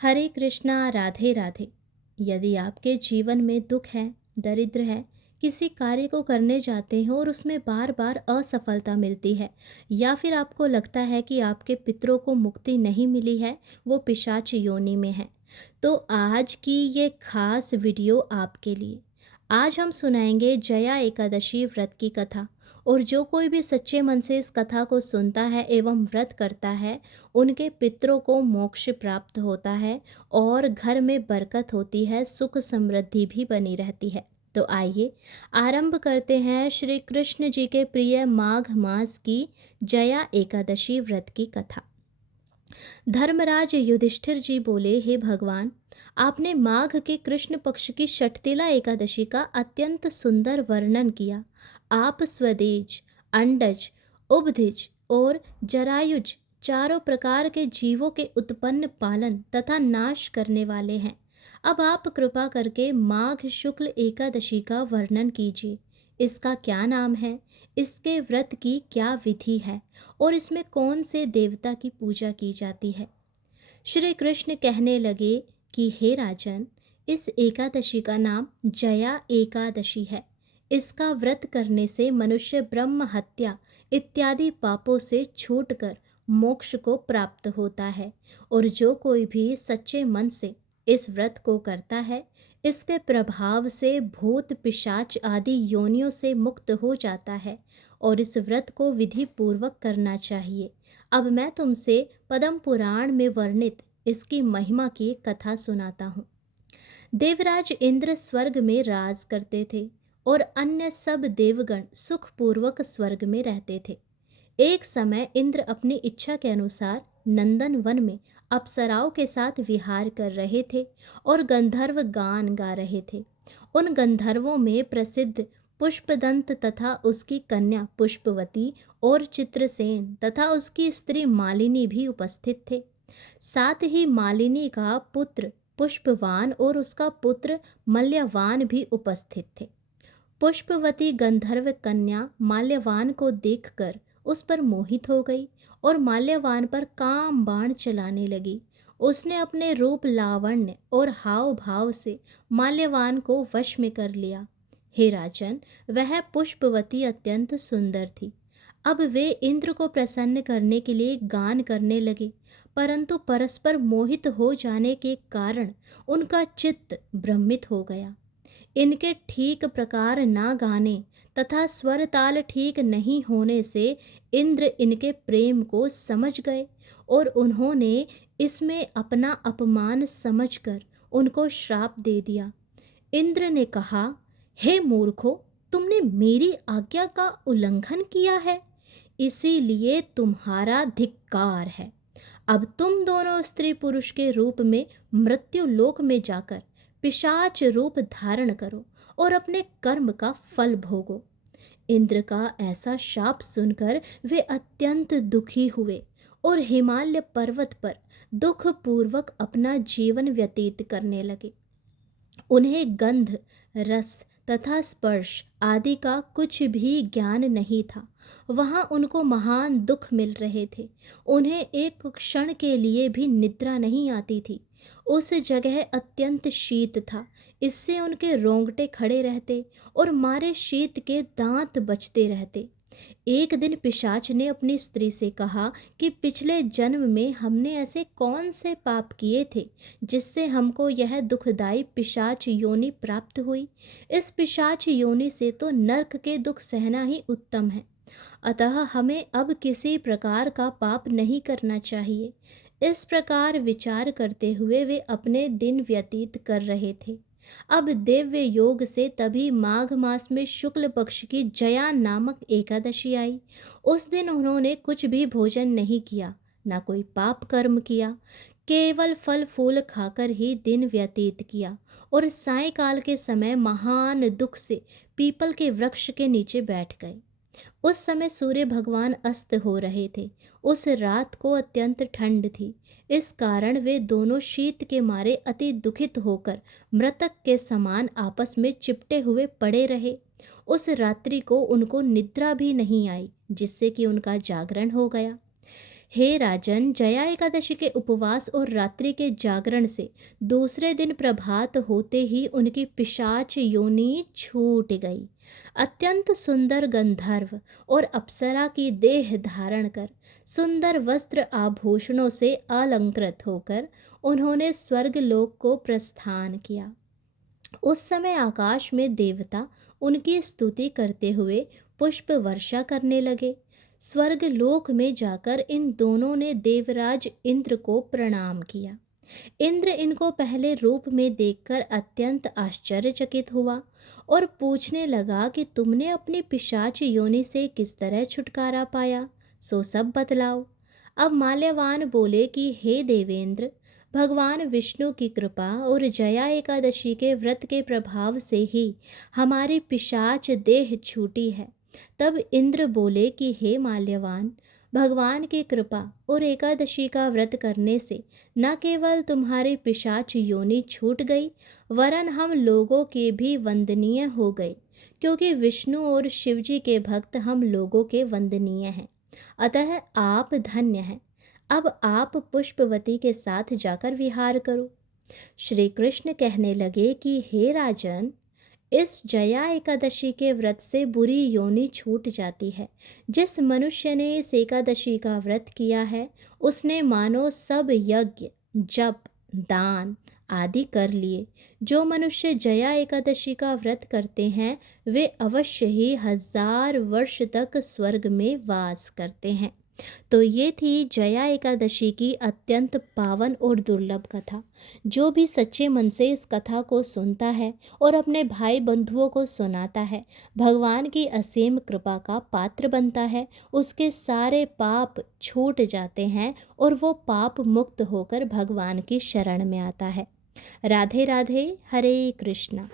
हरे कृष्णा, राधे राधे। यदि आपके जीवन में दुख है, दरिद्र है, किसी कार्य को करने जाते हैं और उसमें बार बार असफलता मिलती है, या फिर आपको लगता है कि आपके पितरों को मुक्ति नहीं मिली है, वो पिशाच योनि में है, तो आज की ये खास वीडियो आपके लिए। आज हम सुनाएंगे जया एकादशी व्रत की कथा। और जो कोई भी सच्चे मन से इस कथा को सुनता है एवं व्रत करता है, उनके पितरों को मोक्ष प्राप्त होता है और घर में बरकत होती है, सुख समृद्धि भी बनी रहती है। तो आइए आरंभ करते हैं श्री कृष्ण जी के प्रिय माघ मास की जया एकादशी व्रत की कथा। धर्मराज युधिष्ठिर जी बोले, हे भगवान, आपने माघ के कृष्ण पक्ष की षटतिला एकादशी का अत्यंत सुंदर वर्णन किया। आप स्वदेज, अंडज, उभधिज और जरायुज चारों प्रकार के जीवों के उत्पन्न, पालन तथा नाश करने वाले हैं। अब आप कृपा करके माघ शुक्ल एकादशी का वर्णन कीजिए। इसका क्या नाम है, इसके व्रत की क्या विधि है और इसमें कौन से देवता की पूजा की जाती है। श्री कृष्ण कहने लगे कि हे राजन, इस एकादशी का नाम जया एकादशी है। इसका व्रत करने से मनुष्य ब्रह्म हत्या इत्यादि पापों से छूटकर मोक्ष को प्राप्त होता है। और जो कोई भी सच्चे मन से इस व्रत को करता है, इसके प्रभाव से भूत पिशाच आदि योनियों से मुक्त हो जाता है। और इस व्रत को विधि पूर्वक करना चाहिए। अब मैं तुमसे पद्म पुराण में वर्णित इसकी महिमा की कथा सुनाता हूँ। देवराज इंद्र स्वर्ग में राज करते थे और अन्य सब देवगण सुखपूर्वक स्वर्ग में रहते थे। एक समय इंद्र अपनी इच्छा के अनुसार नंदन वन में अप्सराओं के साथ विहार कर रहे थे और गंधर्व गान गा रहे थे। उन गंधर्वों में प्रसिद्ध पुष्पदंत तथा उसकी कन्या पुष्पवती और चित्रसेन तथा उसकी स्त्री मालिनी भी उपस्थित थे। साथ ही मालिनी का पुत्र पुष्पवान और उसका पुत्र मल्यवान भी उपस्थित थे। पुष्पवती गंधर्व कन्या माल्यवान को देखकर उस पर मोहित हो गई और माल्यवान पर काम बाण चलाने लगी। उसने अपने रूप, लावण्य और हाव भाव से माल्यवान को वश में कर लिया। हे राजन, वह पुष्पवती अत्यंत सुंदर थी। अब वे इंद्र को प्रसन्न करने के लिए गान करने लगे, परंतु परस्पर मोहित हो जाने के कारण उनका चित्त भ्रमित हो गया। इनके ठीक प्रकार ना गाने तथा स्वर ताल ठीक नहीं होने से इंद्र इनके प्रेम को समझ गए और उन्होंने इसमें अपना अपमान समझकर उनको श्राप दे दिया। इंद्र ने कहा, हे मूर्खों, तुमने मेरी आज्ञा का उल्लंघन किया है, इसीलिए तुम्हारा धिक्कार है। अब तुम दोनों स्त्री पुरुष के रूप में मृत्यु लोक में जाकर पिशाच रूप धारण करो और अपने कर्म का फल भोगो। इंद्र का ऐसा शाप सुनकर वे अत्यंत दुखी हुए और हिमालय पर्वत पर दुख पूर्वक अपना जीवन व्यतीत करने लगे। उन्हें गंध, रस तथा स्पर्श आदि का कुछ भी ज्ञान नहीं था। वहाँ उनको महान दुख मिल रहे थे। उन्हें एक क्षण के लिए भी निद्रा नहीं आती थी। उस जगह अत्यंत शीत था, इससे उनके रोंगटे खड़े रहते और मारे शीत के दांत बचते रहते। एक दिन पिशाच ने अपनी स्त्री से कहा कि पिछले जन्म में हमने ऐसे कौन से पाप किए थे जिससे हमको यह दुखदाई पिशाच योनि प्राप्त हुई। इस पिशाच योनि से तो नरक के दुख सहना ही उत्तम है, अतः हमें अब किसी प्रकार का पाप नहीं करना चाहिए। इस प्रकार विचार करते हुए वे अपने दिन व्यतीत कर रहे थे। अब दिव्य योग से तभी माघ मास में शुक्ल पक्ष की जया नामक एकादशी आई। उस दिन उन्होंने कुछ भी भोजन नहीं किया, ना कोई पाप कर्म किया, केवल फल फूल खाकर ही दिन व्यतीत किया और सायंकाल के समय महान दुख से पीपल के वृक्ष के नीचे बैठ गए। उस समय सूर्य भगवान अस्त हो रहे थे। उस रात को अत्यंत ठंड थी, इस कारण वे दोनों शीत के मारे अति दुखित होकर मृतक के समान आपस में चिपटे हुए पड़े रहे। उस रात्रि को उनको निद्रा भी नहीं आई, जिससे कि उनका जागरण हो गया। हे राजन, जया एकादशी के उपवास और रात्रि के जागरण से दूसरे दिन प्रभात होते ही उनकी पिशाच योनि छूट गई। अत्यंत सुंदर गंधर्व और अप्सरा की देह धारण कर, सुंदर वस्त्र आभूषणों से अलंकृत होकर उन्होंने स्वर्ग लोक को प्रस्थान किया। उस समय आकाश में देवता उनकी स्तुति करते हुए पुष्प वर्षा करने लगे। स्वर्ग लोक में जाकर इन दोनों ने देवराज इंद्र को प्रणाम किया। इंद्र इनको पहले रूप में देखकर अत्यंत आश्चर्यचकित हुआ और पूछने लगा कि तुमने अपनी पिशाच योनि से किस तरह छुटकारा पाया, सो सब बतलाओ। अब माल्यवान बोले कि हे देवेंद्र, भगवान विष्णु की कृपा और जया एकादशी के व्रत के प्रभाव से ही हमारी पिशाच देह छूटी है। तब इंद्र बोले कि हे माल्यवान, भगवान की कृपा और एकादशी का व्रत करने से न केवल तुम्हारी पिशाच योनि छूट गई, वरन हम लोगों के भी वंदनीय हो गए, क्योंकि विष्णु और शिवजी के भक्त हम लोगों के वंदनीय हैं। अतः आप धन्य हैं। अब आप पुष्पवती के साथ जाकर विहार करो। श्री कृष्ण कहने लगे कि हे राजन, इस जया एकादशी के व्रत से बुरी योनि छूट जाती है। जिस मनुष्य ने इस एकादशी का व्रत किया है, उसने मानो सब यज्ञ, जप, दान आदि कर लिए। जो मनुष्य जया एकादशी का व्रत करते हैं, वे अवश्य ही 1000 वर्ष तक स्वर्ग में वास करते हैं। तो ये थी जया एकादशी की अत्यंत पावन और दुर्लभ कथा। जो भी सच्चे मन से इस कथा को सुनता है और अपने भाई बंधुओं को सुनाता है, भगवान की असीम कृपा का पात्र बनता है। उसके सारे पाप छूट जाते हैं और वो पाप मुक्त होकर भगवान की शरण में आता है। राधे राधे। हरे कृष्णा।